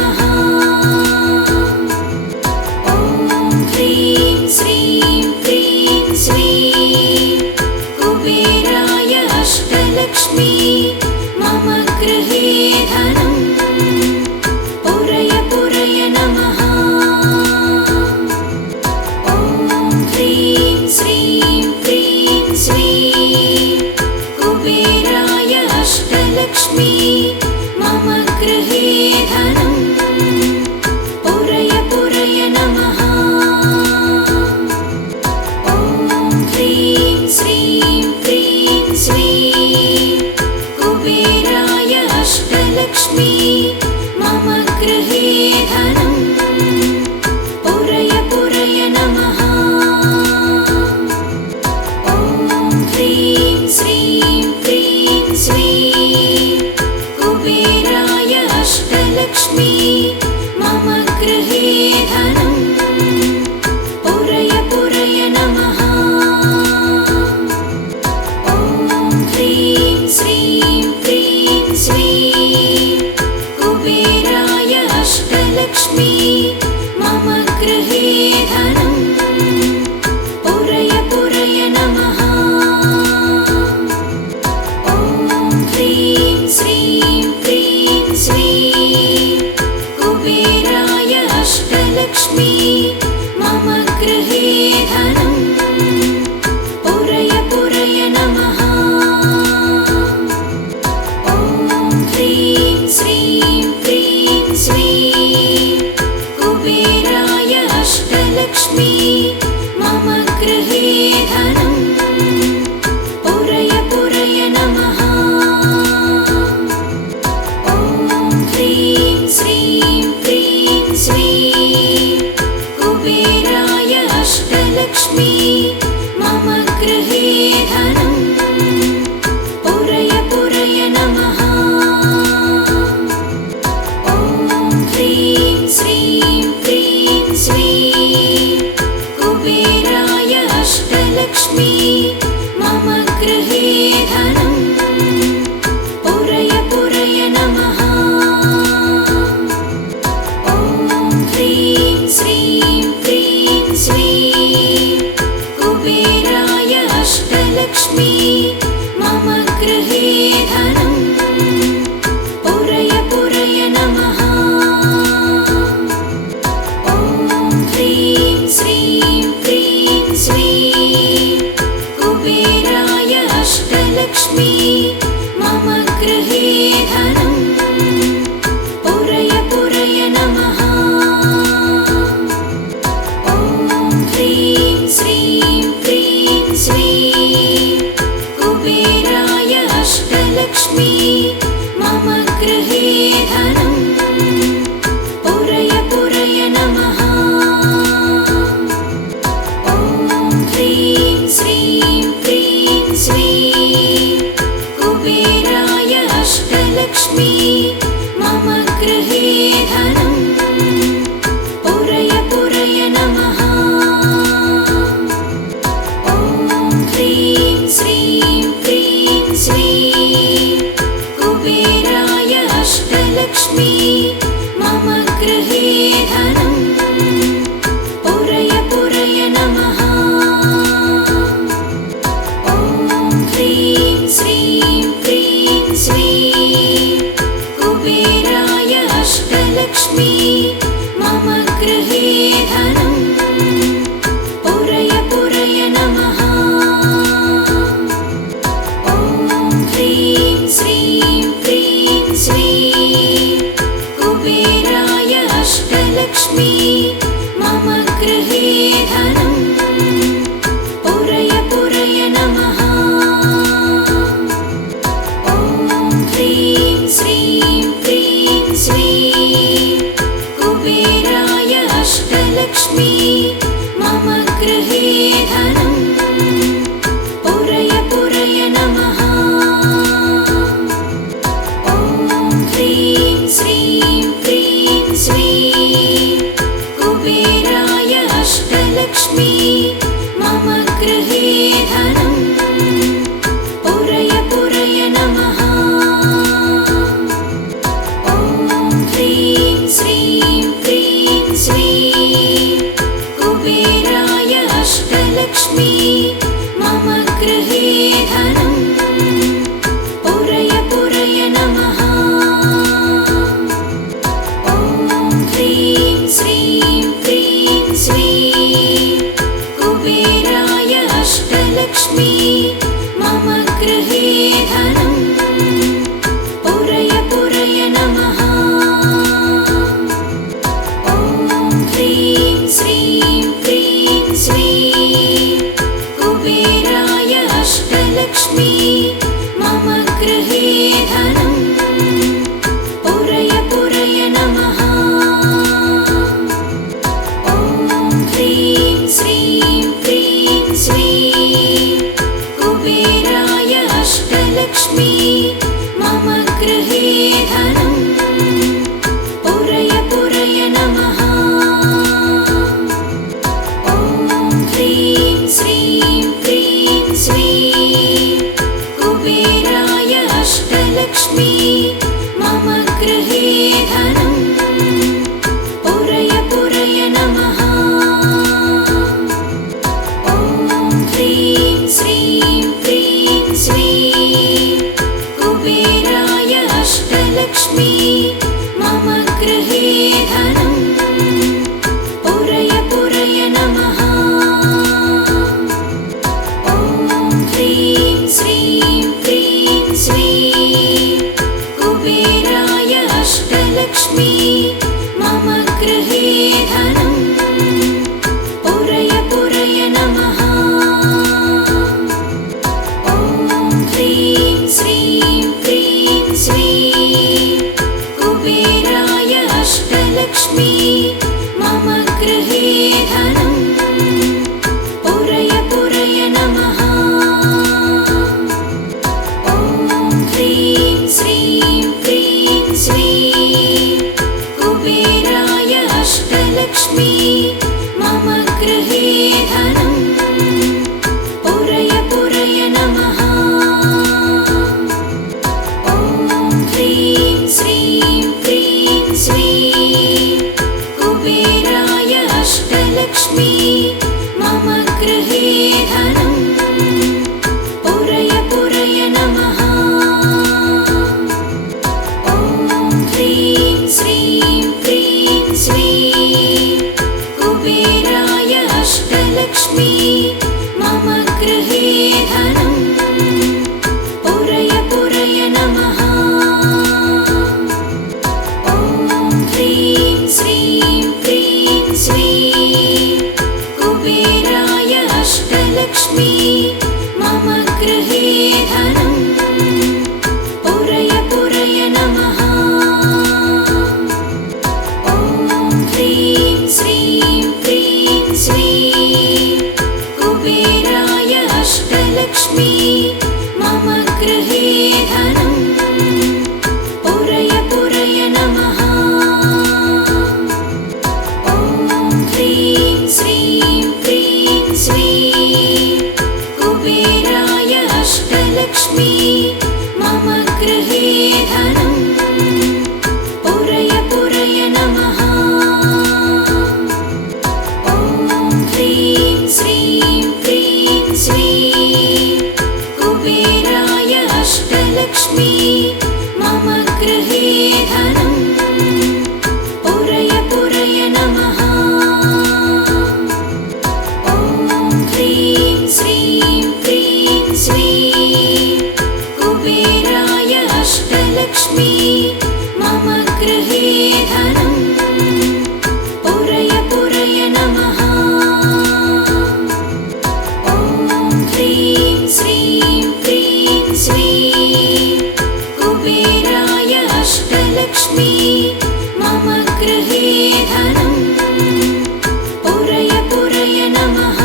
नमः। ॐ ह्रीं श्रीं क्रीं श्रीं कुबेराय अष्टलक्ष्मी मम गृहे धनं पुरय पुरय नमः। ॐ ह्रीं श्रीं क्रीं श्रीं कुबेराय अष्टलक्ष्मी मम गृहे धनं पुरय पुरय नमः। ॐ ह्रीं श्रीं क्रीं श्रीं कुबेराय अष्टलक्ष्मी मम गृहे धनं पुरय पुरय नमः। ॐ ह्रीं श्रीं क्रीं श्रीं कुबेराय अष्टलक्ष्मी मम गृहे धनं पुरय पुरय नमः। ॐ ह्रीं श्रीं क्रीं श्रीं कुबेराय अष्टलक्ष्मी मम गृहे धनं पुरय पुरय नमः। ॐ ह्रीं श्रीं क्रीं श्रीं कुबेराय अष्टलक्ष्मी मम गृहे धनं पुरय पुरय नमः। ॐ ह्रीं श्रीं क्रीं श्रीं कुबेराय अष्टलक्ष्मी मम गृहे धनं पुरय पुरय नमः। ॐ ह्रीं श्रीं क्रीं श्रीं कुबेराय अष्टलक्ष्मी मम गृहे धनं पुरय पुरय नमः। ॐ ह्रीं श्रीं क्रीं श्रीं कुबेराय अष्टलक्ष्मी मम गृहे धनं पुरय पुरय नमः। ॐ ह्रीं श्रीं क्रीं श्रीं कुबेराय अष्टलक्ष्मी मम गृहे धनं पुरय पुरय नमः। ॐ ह्रीं श्रीं क्रीं श्रीं कुबेराय अष्टलक्ष्मी मम गृहे धनं पुरय पुरय नमः। ॐ ह्रीं श्रीं क्रीं श्रीं कुबेराय अष्टलक्ष्मी मम गृहे धनं पुरय पुरय नमः। ॐ ह्रीं श्रीं क्रीं श्रीं कुबेराय अष्टलक्ष्मी मम गृहे धनं पुरय पुरय नमः। ॐ ह्रीं श्रीं क्रीं श्रीं कुबेराय अष्टलक्ष्मी मम गृहे धनं पुरय पुरय नमः। ॐ ह्रीं श्रीं क्रीं श्रीं कुबेराय अष्टलक्ष्मी मम गृहे धनं पुरय पुरय नमः। ॐ ह्रीं श्रीं क्रीं श्रीं कुबेराय अष्टलक्ष्मी मम गृहे धनं पुरय पुरय नमः। ॐ ह्रीं श्रीं क्रीं श्रीं कुबेराय अष्टलक्ष्मी मम गृहे धनं पुरय पुरय नमः। ॐ ह्रीं श्रीं क्रीं श्रीं कुबेराय अष्टलक्ष्मी मम गृहे धनं पुरय पुरय नमः। ॐ ह्रीं श्रीं अष्टलक्ष्मी मम गृहे धनं पुरय पुरय नमः। ॐ ह्रीं श्रीं क्रीं श्रीं कुबेराय अष्टलक्ष्मी मम गृहे धनं पुरय पुरय नमः। ॐ ह्रीं श्रीं क्रीं श्रीं कुबेराय अष्टलक्ष्मी मम गृहे धनं पुरय पुरय नमः। ॐ ह्रीं श्रीं क्रीं श्रीं कुबेराय अष्टलक्ष्मी मम गृहे धनं पुरय पुरय नमः। ॐ ह्रीं श्रीं क्रीं श्रीं कुबेराय अष्टलक्ष्मी मम गृहे धनं पुरय पुरय नमः। ॐ ह्रीं श्रीं क्रीं श्रीं कुबेराय अष्टलक्ष्मी मम गृहे धनं पुरय पुरय नमः। ॐ ह्रीं श्रीं क्रीं श्रीं कुबेराय अष्टलक्ष्मी मम गृहे धनं पुरय पुरय नमः। ॐ ह्रीं श्रीं क्रीं श्रीं कुबेराय अष्टलक्ष्मी मम गृहे धनं पुरय पुरय नमः। ॐ ह्रीं श्रीं क्रीं श्रीं कुबेराय अष्टलक्ष्मी मम गृहे धनं पुरय पुरय नमः। ॐ ह्रीं श्रीं क्रीं श्रीं कुबेराय अष्टलक्ष्मी मम गृहे धनं पुरय पुरय नमः। ॐ ह्रीं श्रीं क्रीं श्रीं कुबेराय अष्टलक्ष्मी मम गृहे धनं पुरय पुरय नमः। ॐ ह्रीं श्रीं क्रीं श्रीं कुबेराय अष्टलक्ष्मी मम गृहे धनं पुरय पुरय नमः। ॐ ह्रीं श्रीं क्रीं श्रीं कुबेराय अष्टलक्ष्मी मम गृहे धनं पुरय पुरय नमः। ॐ ह्रीं श्रीं क्रीं श्रीं कुबेराय अष्टलक्ष्मी मम गृहे धनं पुरय पुरय नमः। ॐ ह्रीं श्रीं क्रीं श्रीं कुबेराय अष्टलक्ष्मी मम गृहे धनं पुरय पुरय नमः। ॐ ह्रीं श्रीं क्रीं श्रीं कुबेराय अष्टलक्ष्मी मम गृहे धनं पुरय पुरय नमः।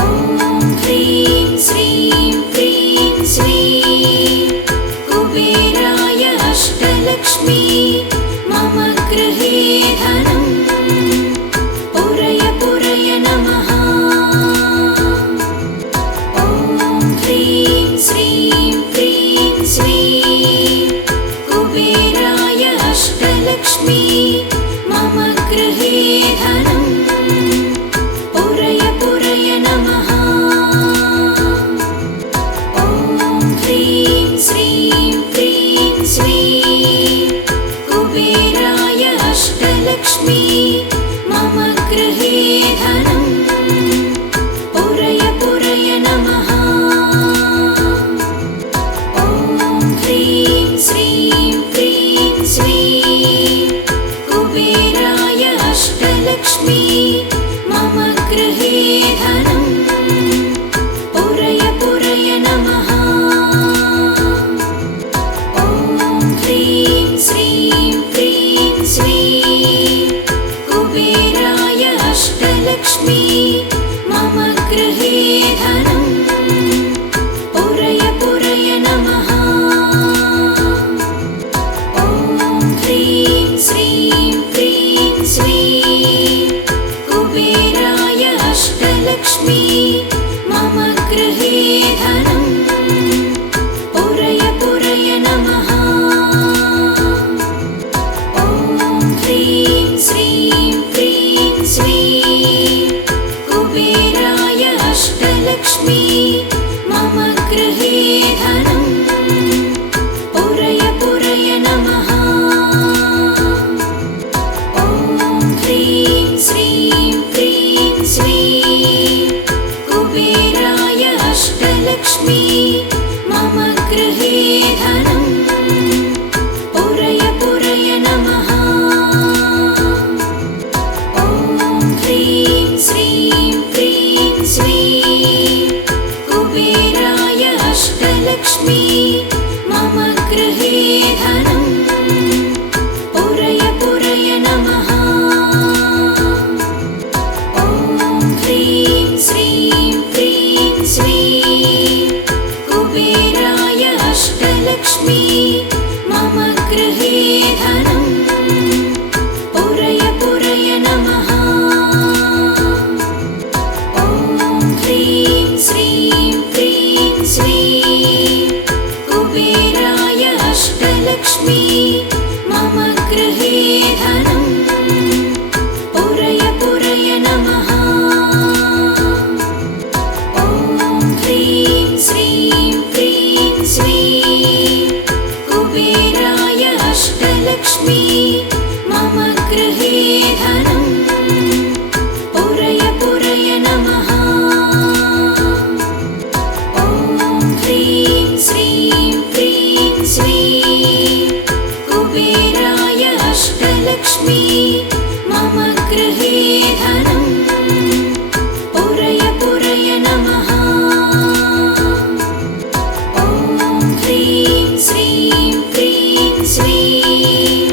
ॐ ह्रीं श्रीं क्रीं श्रीं कुबेराय अष्टलक्ष्मी मम गृहे धनं पुरय पुरय नमः। ॐ ह्रीं श्रीं क्रीं श्रीं कुबेराय अष्टलक्ष्मी मम गृहे धनं पुरय पुरय नमः। ॐ ह्रीं श्रीं क्रीं श्रीं कुबेराय अष्टलक्ष्मी मम गृहे धनं पुरय अष्टलक्ष्मी मम गृहे धनं पुरय पुरय नमः। ॐ ह्रीं श्रीं क्रीं श्रीं कुबेराय अष्टलक्ष्मी मम गृहे धनं पुरय पुरय नमः। ॐ ह्रीं श्रीं क्रीं श्रीं कुबेराय अष्टलक्ष्मी मम गृहे धनं पुरय पुरय नमः। ॐ ह्रीं श्रीं क्रीं श्रीं कुबेराय अष्टलक्ष्मी मम गृहे धनं पुरय पुरय नमः। ॐ ह्रीं श्रीं क्रीं श्रीं कुबेराय अष्टलक्ष्मी मम गृहे धनं पुरय पुरय नमः। ॐ ह्रीं श्रीं क्रीं श्रीं कुबेराय अष्टलक्ष्मी मम गृहे धनं पुरय पुरय नमः। ॐ ह्रीं श्रीं क्रीं श्रीं कुबेराय अष्टलक्ष्मी मम गृहे धनं पुरय पुरय नमः। ॐ ह्रीं श्रीं क्रीं श्रीं कुबेराय अष्टलक्ष्मी मम गृहे धनं पुरय पुरय नमः। ॐ ह्रीं श्रीं क्रीं श्रीं कुबेराय अष्टलक्ष्मी मम गृहे धनं पुरय पुरय नमः। ॐ ह्रीं श्रीं क्रीं श्रीं कुबेराय अष्टलक्ष्मी मम गृहे धनं पुरय पुरय नमः। ॐ ह्रीं श्रीं क्रीं श्रीं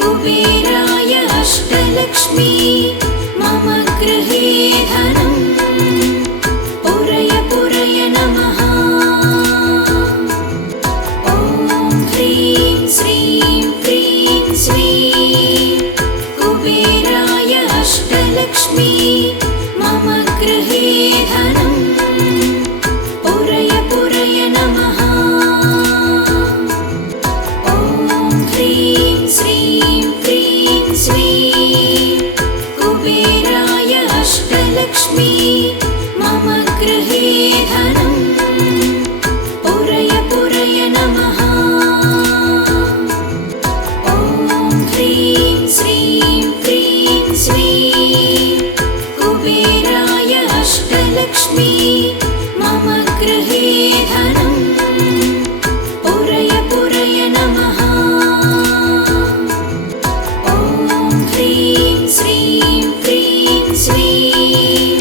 कुबेराय अष्टलक्ष्मी मम गृहे धनं पुरय पुरय नमः। ॐ ह्रीं श्रीं क्रीं श्रीं कुबेराय अष्टलक्ष्मी मम गृहे धनं पुरय पुरय नमः। ॐ ह्रीं श्रीं क्रीं श्रीं कुबेराय अष्टलक्ष्मी मम गृहे धनं पुरय पुरय नमः। ॐ ह्रीं श्रीं क्रीं श्रीं कुबेराय अष्टलक्ष्मी मम गृहे धनं पुरय पुरय नमः। ॐ ह्रीं श्रीं क्रीं श्रीं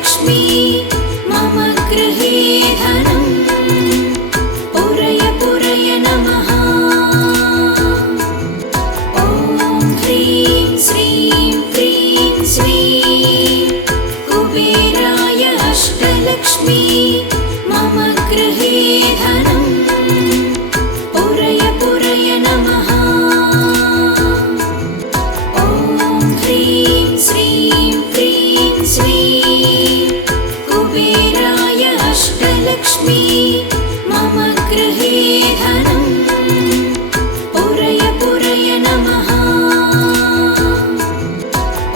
अष्टलक्ष्मी मम गृहे धनं पुरय पुरय नमः। ॐ ह्रीं श्रीं क्रीं श्रीं कुबेराय अष्टलक्ष्मी मम गृहे धनं पुरय पुरय नमः। ॐ ह्रीं श्रीं क्रीं श्रीं कुबेराय अष्टलक्ष्मी मम गृहे धनं पुरय पुरय नमः।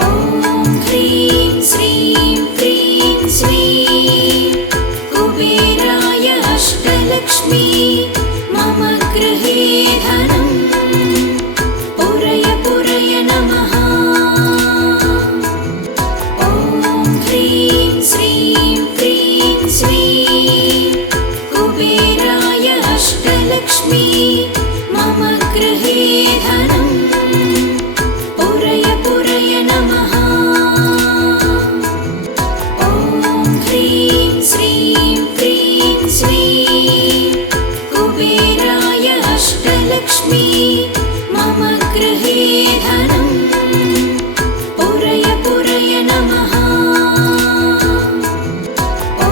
ॐ ह्रीं श्रीं क्रीं श्रीं कुबेराय अष्टलक्ष्मी मम गृहे धनं पुरय पुरय नमः। ॐ ह्रीं श्रीं क्रीं श्रीं कुबेराय अष्टलक्ष्मी मम गृहे धनं पुरय पुरय नमः। ॐ ह्रीं श्रीं क्रीं श्रीं कुबेराय अष्टलक्ष्मी मम गृहे धनं पुरय पुरय नमः। ॐ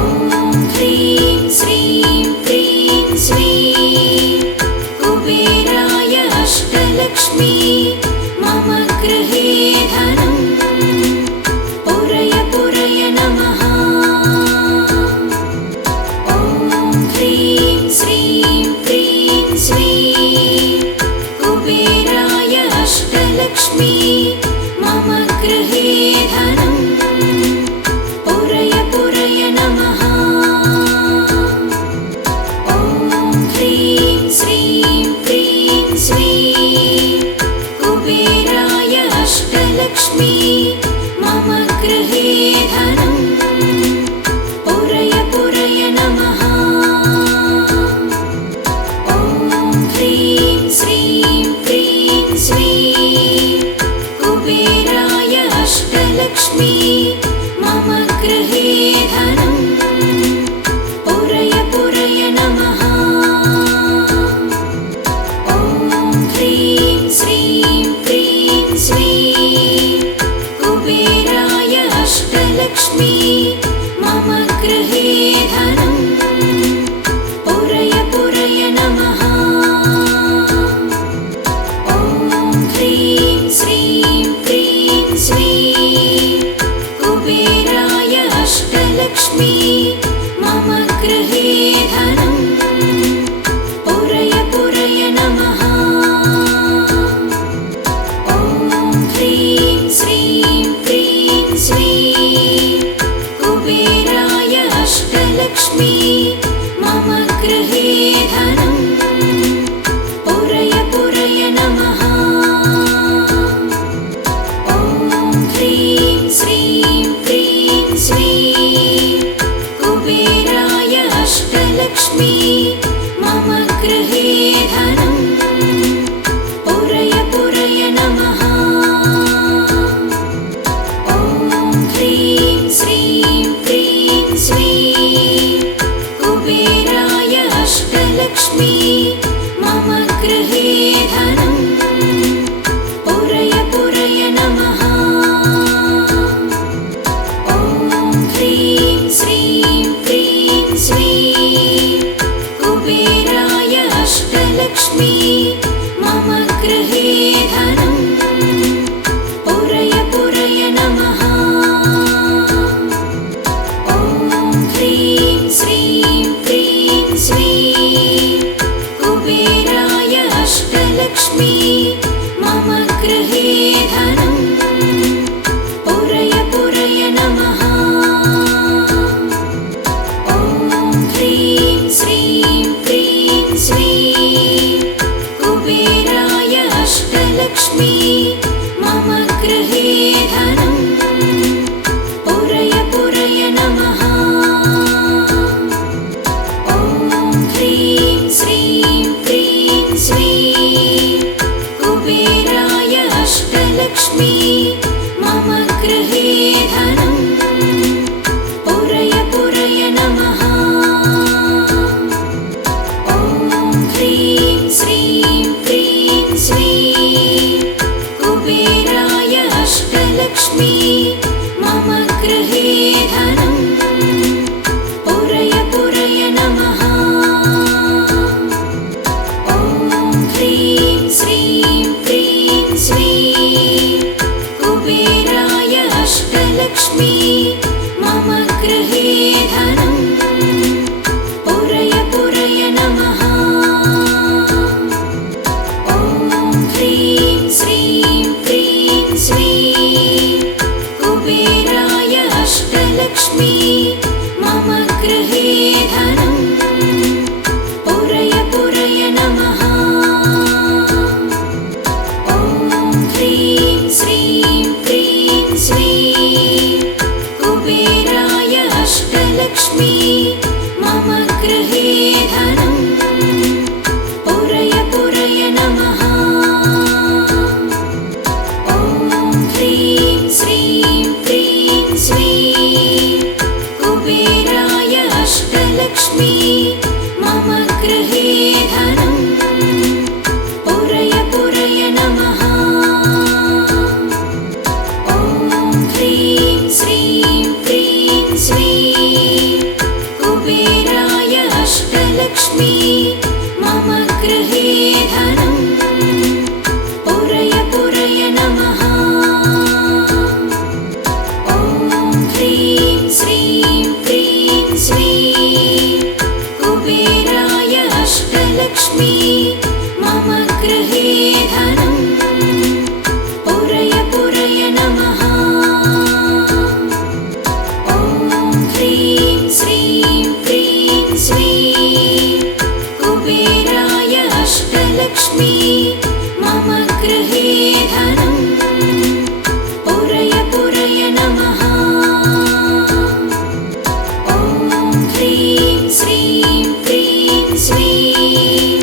ह्रीं श्रीं क्रीं श्रीं कुबेराय अष्टलक्ष्मी मम गृहे धनं पुरय पुरय नमः। ॐ ह्रीं श्रीं क्रीं श्रीं कुबेराय अष्टलक्ष्मी मम गृहे धनं पुरय पुरय नमः। ॐ ह्रीं श्रीं क्रीं श्रीं कुबेराय अष्टलक्ष्मी मम गृहे धनं पुरय पुरय नमः। ॐ ह्रीं श्रीं क्रीं श्रीं कुबेराय अष्टलक्ष्मी मम गृहे धनं पुरय पुरय नमः। ॐ ह्रीं श्रीं क्रीं श्रीं कुबेराय अष्टलक्ष्मी मम गृहे धनं पुरय पुरय नमः। ॐ ह्रीं श्रीं क्रीं श्रीं कुबेराय अष्टलक्ष्मी मम गृहे धनं पुरय पुरय नमः। ॐ ह्रीं श्रीं क्रीं श्रीं कुबेराय अष्टलक्ष्मी मम गृहे धनं पुरय पुरय नमः। ॐ ह्रीं श्रीं क्रीं श्रीं कुबेराय अष्टलक्ष्मी मम गृहे धनं पुरय पुरय नमः। ॐ ह्रीं श्रीं क्रीं श्रीं कुबेराय अष्टलक्ष्मी मम गृहे धनं पुरय पुरय नमः। ॐ ह्रीं श्रीं क्रीं श्रीं कुबेराय अष्टलक्ष्मी मम गृहे धनं पुरय पुरय नमः। ॐ ह्रीं श्रीं क्रीं श्रीं कुबेराय अष्टलक्ष्मी मम गृहे धनं पुरय पुरय नमः। ॐ ह्रीं श्रीं क्रीं श्रीं गृहे धनं पुरय पुरय नमः ॐ ह्रीं श्रीं क्रीं श्रीं कुबेराय अष्टलक्ष्मी मम गृहे धनं पुरय पुरय नमः ॐ ह्रीं श्रीं क्रीं श्रीं कुबेराय अष्टलक्ष्मी मम गृहे धनं पुरय पुरय नमः ॐ ह्रीं श्रीं क्रीं श्रीं कुबेराय अष्टलक्ष्मी मम गृहे धनं पुरय पुरय नमः ॐ ह्रीं श्रीं क्रीं श्रीं कुबेराय अष्टलक्ष्मी मम गृहे धनं पुरय पुरय नमः ॐ ह्रीं श्रीं क्रीं श्रीं कुबेराय अष्टलक्ष्मी मम गृहे धनं पुरय पुरय नमः ॐ ह्रीं श्रीं क्रीं श्रीं कुबेराय अष्टलक्ष्मी मम गृहे धनं पुरय पुरय नमः ॐ ह्रीं श्रीं क्रीं श्रीं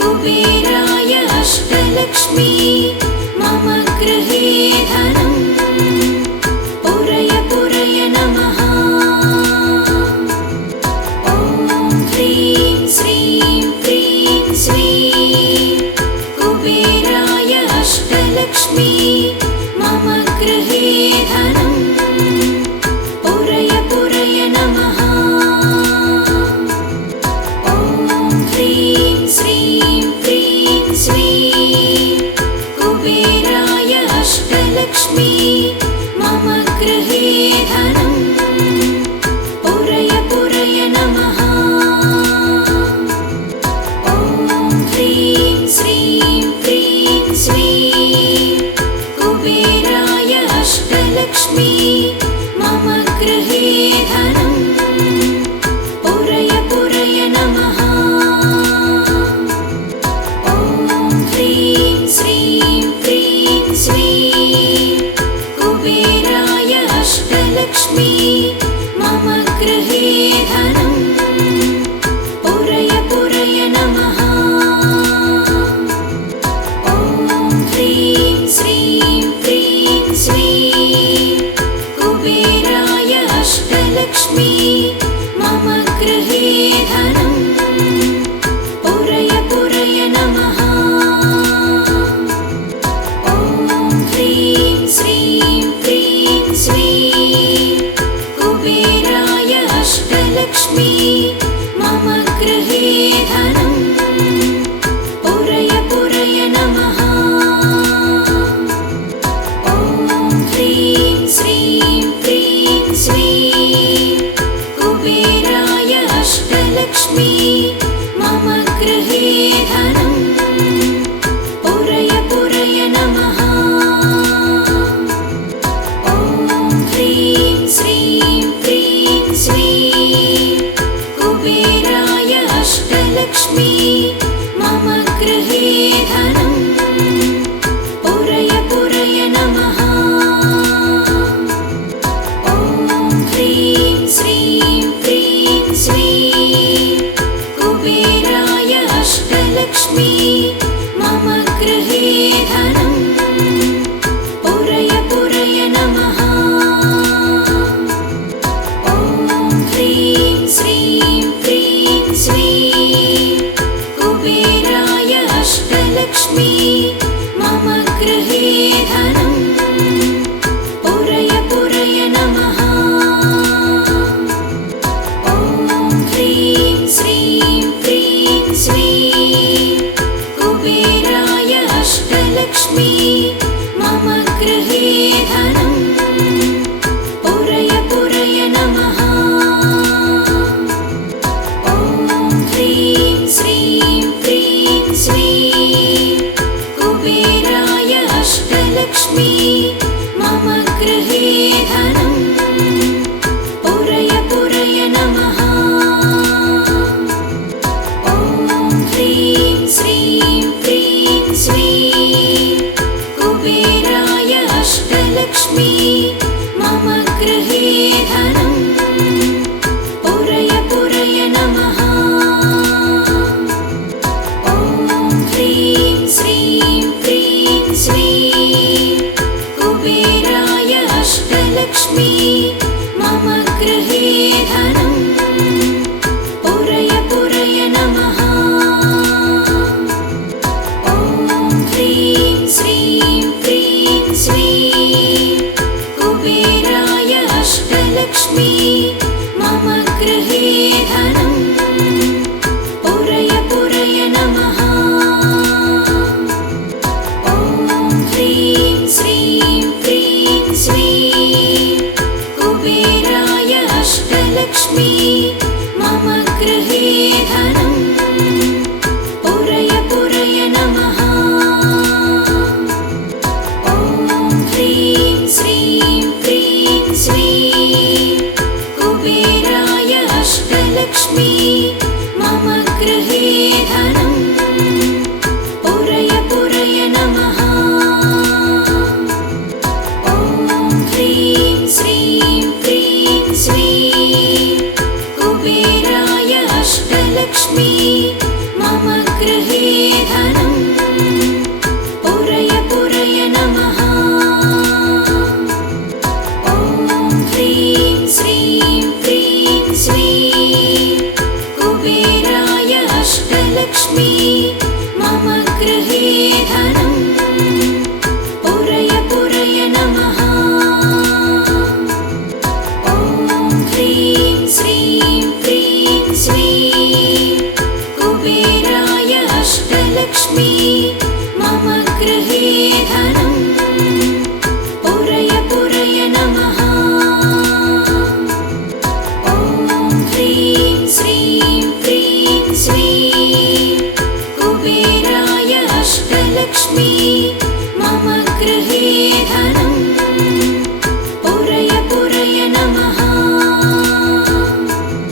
कुबेराय अष्टलक्ष्मी मम गृहे धनं पुरय पुरय नमः ॐ ह्रीं श्रीं क्रीं श्रीं कुबेराय अष्टलक्ष्मी मम गृहे धनं पुरय पुरय नमः ॐ ह्रीं श्रीं क्रीं श्रीं कुबेराय अष्टलक्ष्मी मम गृहे धनं पुरय पुरय नमः ॐ ह्रीं श्रीं क्रीं श्रीं कुबेराय अष्टलक्ष्मी मम गृहे धनं पुरय पुरय नमः ॐ ह्रीं श्रीं क्रीं श्रीं कुबेराय अष्टलक्ष्मी मम गृहे धनं पुरय पुरय नमः ॐ ह्रीं श्रीं क्रीं श्रीं कुबेराय अष्टलक्ष्मी मम गृहे धनं पुरय पुरय नमः ॐ ह्रीं श्रीं क्रीं श्रीं कुबेराय अष्टलक्ष्मी मम गृहे धनं पुरय पुरय नमः ॐ ह्रीं श्रीं क्रीं श्रीं कुबेराय अष्टलक्ष्मी मम गृहे धनं पुरय पुरय नमः ॐ ह्रीं श्रीं क्रीं श्रीं कुबेराय अष्टलक्ष्मी मम गृहे धनं पुरय पुरय नमः ॐ ह्रीं श्रीं क्रीं श्रीं कुबेराय अष्टलक्ष्मी मम गृहे धनं पुरय पुरय नमः ॐ ह्रीं श्रीं क्रीं श्रीं कुबेराय अष्टलक्ष्मी मम गृहे धनं पुरय पुरय नमः ॐ ह्रीं श्रीं क्रीं श्रीं कुबेराय अष्टलक्ष्मी मम गृहे धनं पुरय पुरय नमः अष्टलक्ष्मी मम गृहे धनं पुरय पुरय नमः ॐ ह्रीं श्रीं क्रीं श्रीं कुबेराय अष्टलक्ष्मी मम गृहे धनं पुरय पुरय नमः ॐ ह्रीं श्रीं क्रीं श्रीं कुबेराय अष्टलक्ष्मी